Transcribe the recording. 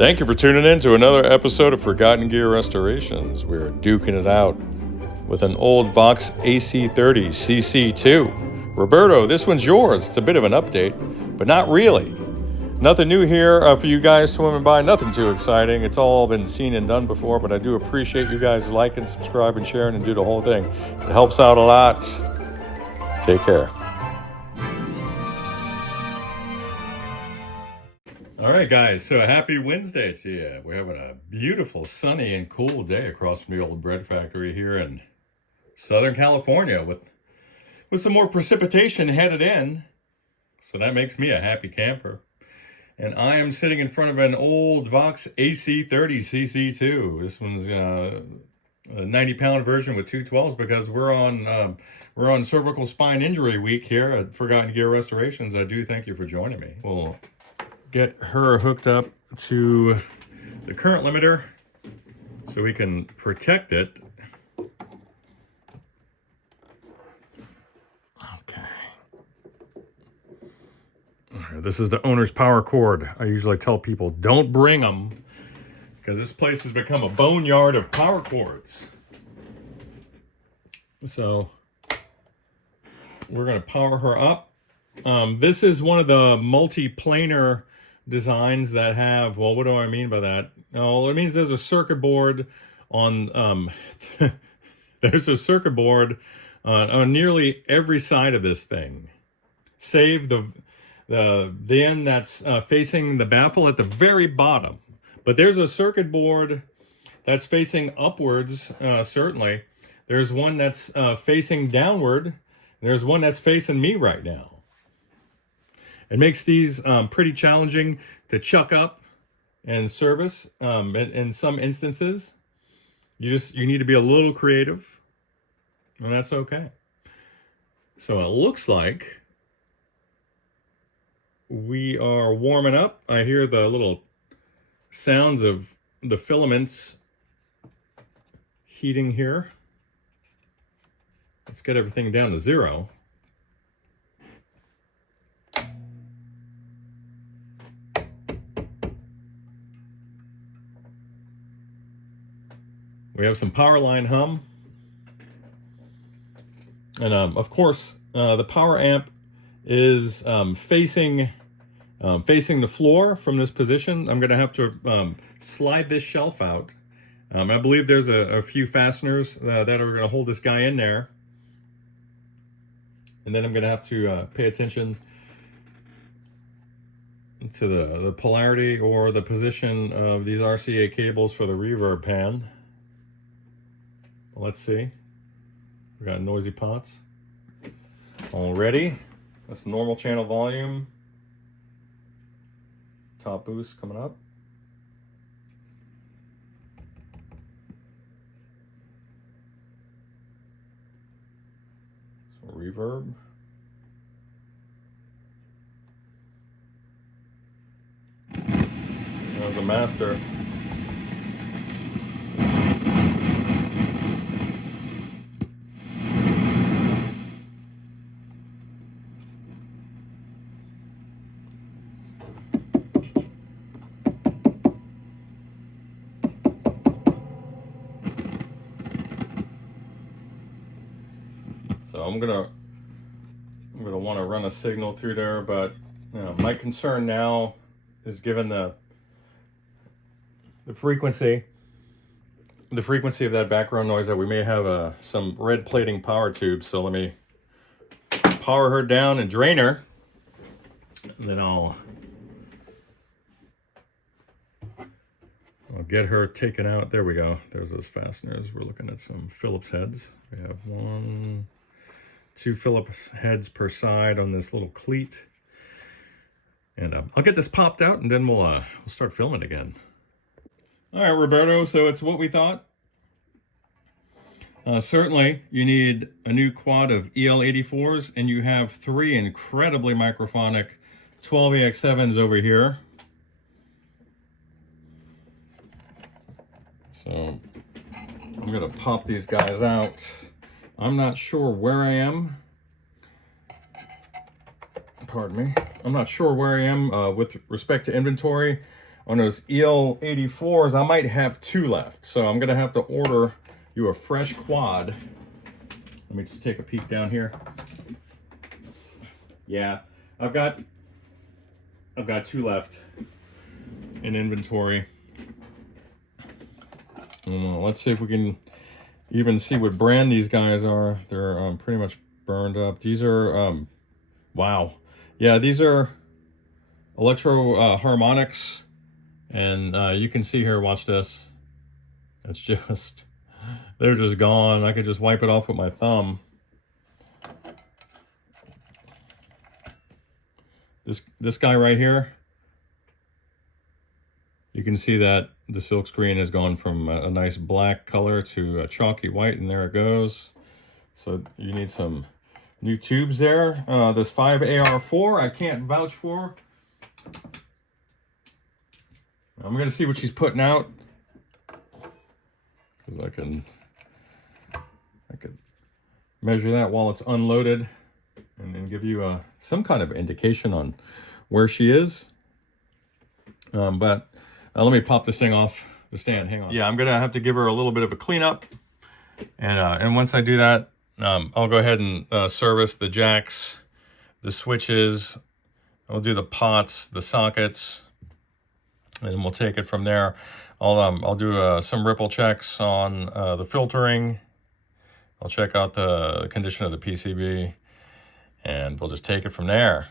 Thank you for tuning in to another episode of Forgotten Gear Restorations. We're duking it out with an old Vox AC30 CC2. Roberto, this one's yours. It's a bit of an update, but not really. Nothing new here for you guys swimming by. Nothing too exciting. It's all been seen and done before, but I do appreciate you guys liking, subscribing, sharing, and do the whole thing. It helps out a lot. Take care. All right, guys, so happy Wednesday to you. We're having a beautiful, sunny, and cool day across from the old bread factory here in Southern California with some more precipitation headed in. So that makes me a happy camper. And I am sitting in front of an old Vox AC30 CC2. This one's a 90-pound version with 212s because we're on cervical spine injury week here at Forgotten Gear Restorations. I do thank you for joining me. We'll get her hooked up to the current limiter so we can protect it. Okay. All right, this is the owner's power cord. I usually tell people don't bring them because this place has become a boneyard of power cords. So we're going to power her up. This is one of the multi-planar designs that have, well, what do I mean by that? Oh, it means there's a circuit board on there's a circuit board on nearly every side of this thing, save the end that's facing the baffle at the very bottom. But there's a circuit board that's facing upwards. Certainly there's one that's facing downward. There's one that's facing me right now. It makes these pretty challenging to chuck up and service in some instances. You need to be a little creative, and that's okay. So it looks like we are warming up. I hear the little sounds of the filaments heating here. Let's get everything down to 0. We have some power line hum. And of course, the power amp is facing the floor from this position. I'm going to have to slide this shelf out. I believe there's a few fasteners that are going to hold this guy in there. And then I'm going to have to pay attention to the polarity or the position of these RCA cables for the reverb pan. Let's see. We got noisy pots already. That's normal channel volume. Top boost coming up. So reverb. There's a master. So I'm gonna want to run a signal through there, but my concern now is given the frequency of that background noise that we may have some red plating power tubes. So let me power her down and drain her, and then I'll get her taken out. There we go. There's those fasteners. We're looking at some Phillips heads. We have 2 Phillips heads per side on this little cleat. And I'll get this popped out, and then we'll start filming again. All right, Roberto, so it's what we thought. Certainly, you need a new quad of EL84s, and you have 3 incredibly microphonic 12AX7s over here. So I'm going to pop these guys out. I'm not sure where I am. Pardon me. I'm not sure where I am with respect to inventory. on those EL84s, I might have 2 left. So I'm gonna have to order you a fresh quad. Let me just take a peek down here. Yeah, I've got 2 left in inventory. Let's see if we can even see what brand these guys are. They're pretty much burned up. These are, wow. Yeah, these are Electro Harmonics. And you can see here, watch this. It's just, they're just gone. I could just wipe it off with my thumb. This guy right here, you can see that the silk screen has gone from a nice black color to a chalky white, and there it goes. So you need some new tubes there. This 5AR4 I can't vouch for. I'm gonna see what she's putting out, because I could measure that while it's unloaded, and then give you some kind of indication on where she is. But let me pop this thing off the stand. Hang on. Yeah, I'm gonna have to give her a little bit of a cleanup, and once I do that, I'll go ahead and service the jacks, the switches. I'll do the pots, the sockets, and we'll take it from there. I'll do some ripple checks on the filtering. I'll check out the condition of the PCB, and we'll just take it from there.